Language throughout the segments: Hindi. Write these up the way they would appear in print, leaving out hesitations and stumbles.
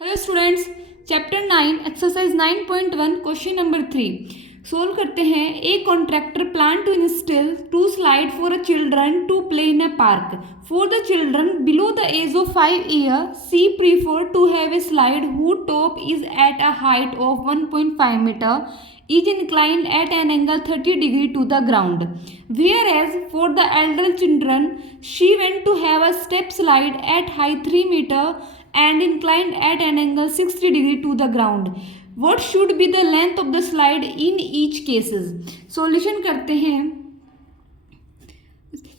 Hello students, chapter 9 exercise 9.1 question number 3 solve करते हैं। A contractor plan to install two slide for a children to play in a park for the children below the age of 5 year she prefer to have a slide whose top is at a height of 1.5 metre is inclined at an angle 30 degree to the ground, whereas for the elder children she went to have a step slide at height 3 meter and inclined at an angle 60 degree to the ground. What should be the length of the slide in each cases? Solution करते हैं।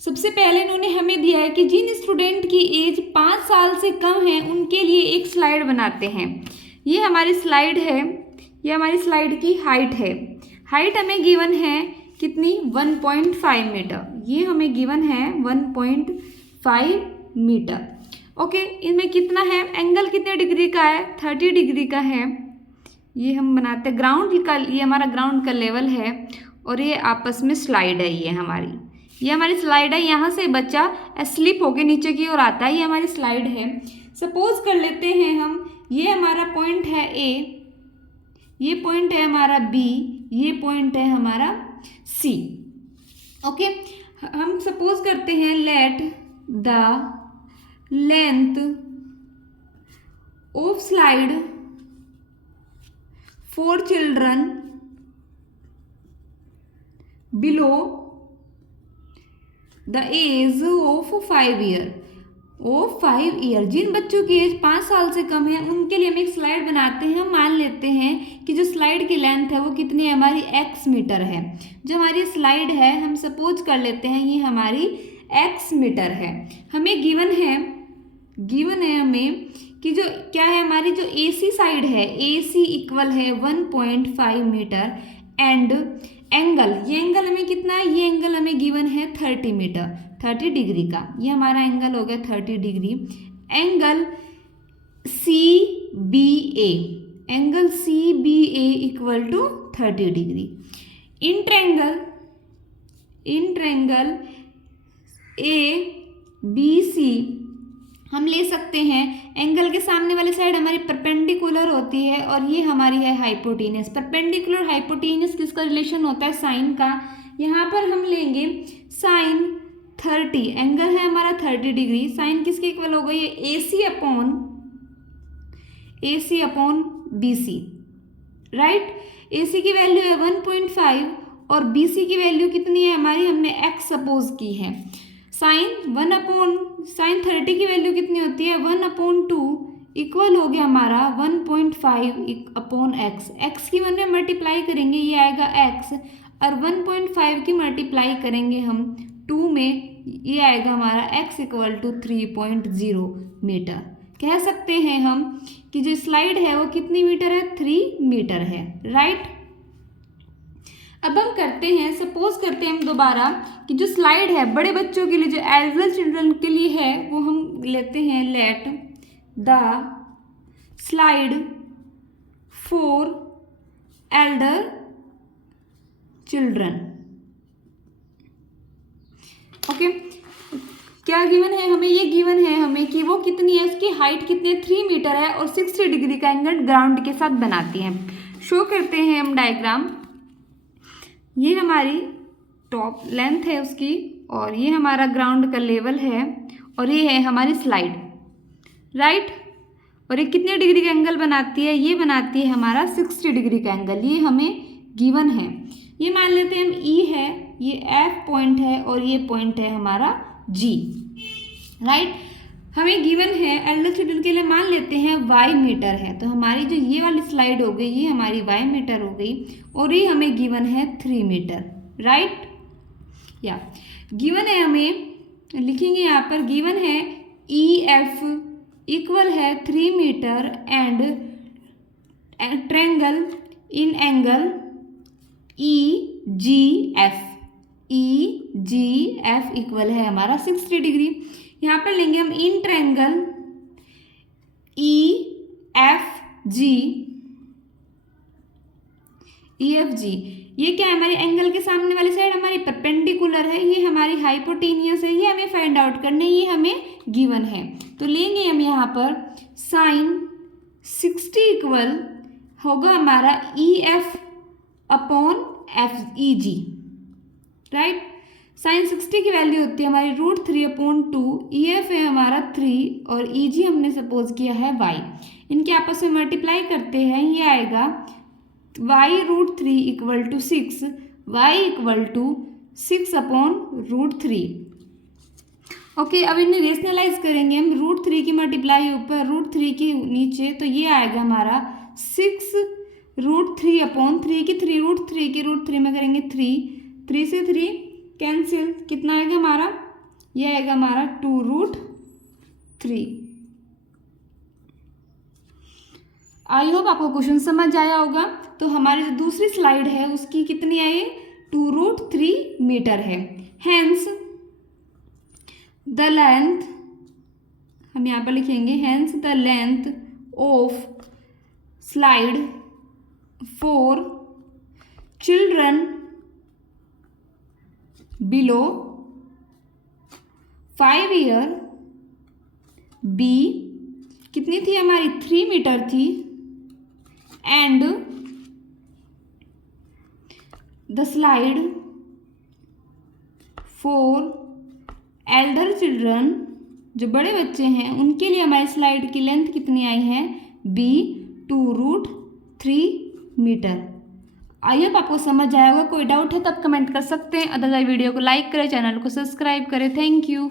सबसे पहले इन्होंने हमें दिया है कि जिन स्टूडेंट की एज 5 साल से कम है उनके लिए एक स्लाइड बनाते हैं। ये हमारी स्लाइड है, ये हमारी स्लाइड की हाइट है। हाइट हमें गिवन है कितनी, 1.5 मीटर। ये हमें गिवन है 1.5 मीटर। ओके, इनमें कितना है, एंगल कितने डिग्री का है, 30 डिग्री का है। ये हम बनाते हैं ग्राउंड का, ये हमारा ग्राउंड का लेवल है और ये आपस में स्लाइड है। ये हमारी स्लाइड है। यहाँ से बच्चा स्लिप होके नीचे की ओर आता है। ये हमारी स्लाइड है। सपोज कर लेते हैं हम, ये हमारा पॉइंट है ए, ये पॉइंट है हमारा बी, ये पॉइंट है हमारा सी। ओके, हम सपोज करते हैं let the length of slide for children below the age of 5 year. जिन बच्चों की एज 5 साल से कम है उनके लिए हम एक स्लाइड बनाते हैं। हम मान लेते हैं कि जो स्लाइड की लेंथ है वो कितनी है, हमारी x मीटर है। जो हमारी स्लाइड है हम सपोज कर लेते हैं ये हमारी x मीटर है। हमें गिवन है हमें कि जो क्या है, हमारी जो AC साइड है, AC इक्वल है 1.5 मीटर एंड एंगल, ये एंगल हमें कितना है, ये एंगल हमें गिवन है 30 मीटर, 30 डिग्री का। ये हमारा एंगल हो गया 30 degree. Angle CBA, angle CBA equal to 30 degree. In triangle ABC हम ले सकते हैं। एंगल के सामने वाली साइड हमारी परपेंडिकुलर होती है और ये हमारी है हाइपोटेनियस। परपेंडिकुलर हाइपोटेनियस किसका रिलेशन होता है, साइन का। यहाँ पर हम लेंगे साइन 30, एंगल है हमारा 30 डिग्री। साइन किसके इक्वल होगा, ये AC upon BC, right. AC की वैल्यू है 1.5 और BC की वैल्यू कितनी है हमारी, हमने x सपोज की है। साइन 30 की वैल्यू कितनी होती है, 1/2 इक्वल हो गया हमारा 1.5 अपॉन x की 1 में मल्टीप्लाई करेंगे ये आएगा x, और 1.5 की मल्टीप्लाई करेंगे हम 2 में, ये आएगा हमारा x इक्वल टू 3.0 मीटर। कह सकते हैं हम कि जो स्लाइड है वो कितनी मीटर है, 3 मीटर है, राइट। अब हम करते हैं, सपोज करते हैं हम दोबारा कि जो स्लाइड है बड़े बच्चों के लिए, जो एल्डर चिल्ड्रन के लिए है, वो हम लेते हैं let the slide for elder children. Okay, क्या गिवन है हमें, ये गिवन है हमें कि वो कितनी है, उसकी हाइट कितनी है, 3 मीटर है और 60 डिग्री का एंगल ग्राउंड के साथ बनाती है। शो करते हैं हम डायग्राम। ये हमारी टॉप लेंथ है उसकी और ये हमारा ग्राउंड का लेवल है और ये है हमारी स्लाइड, राइट। और ये कितने डिग्री का एंगल बनाती है, ये बनाती है हमारा 60 डिग्री का एंगल। ये हमें गिवन है। ये मान लेते हैं हम E है, ये F पॉइंट है और ये पॉइंट है हमारा G, राइट। हमें गिवन है एल्डर चिल्ड्रन के लिए मान लेते हैं y मीटर है, तो हमारी जो ये वाली स्लाइड हो गई ये हमारी y मीटर हो गई और ये हमें गिवन है 3 मीटर, राइट। या गिवन है, हमें लिखेंगे यहाँ पर, गिवन है EF इक्वल है 3 metre and triangle in angle EGF equal है हमारा 60 डिग्री। यहाँ पर लेंगे हम इन ट्रायंगल EFG। ये क्या है, हमारी एंगल के सामने वाली साइड हमारी परपेंडिकुलर है, ये हमारी हाइपोटेनियस है, ये हमें फाइंड आउट करना है, ये हमें गिवन है। तो लेंगे हम यहाँ पर साइन 60 इक्वल होगा हमारा EF upon FEG, right. Sine 60 की वैल्यू होती है हमारी √3/2, EF है हमारा 3 और EG हमने सपोज किया है y। इनके आपस में मल्टीप्लाई करते हैं, ये आएगा y√3 equal to 6, y equal to 6/√3। Okay, अब इन्हें रेशनलाइज करेंगे हम, √3 की मल्टीप्लाई ऊपर √3 के नीचे, तो ये आएगा हमारा 6√3/3 की 3√3 की √3 में करेंगे 3 से 3 कैंसिल, कितना आएगा हमारा, ये आएगा हमारा 2√3। आई होप आपको क्वेश्चन समझ आया होगा। तो हमारी जो दूसरी स्लाइड है उसकी कितनी आई, 2√3 मीटर है। हैंस द लेंथ, हम यहाँ पर लिखेंगे hence the length of slide for children below 5 year be कितनी थी हमारी, 3 मीटर थी, and the slide for elder children, जो बड़े बच्चे हैं उनके लिए हमारी स्लाइड की लेंथ कितनी आई है, बी 2√3 मीटर। आई होप आपको समझ आया होगा। कोई डाउट है तब कमेंट कर सकते हैं, अदरवाइज वीडियो को लाइक करें, चैनल को सब्सक्राइब करें। Thank you.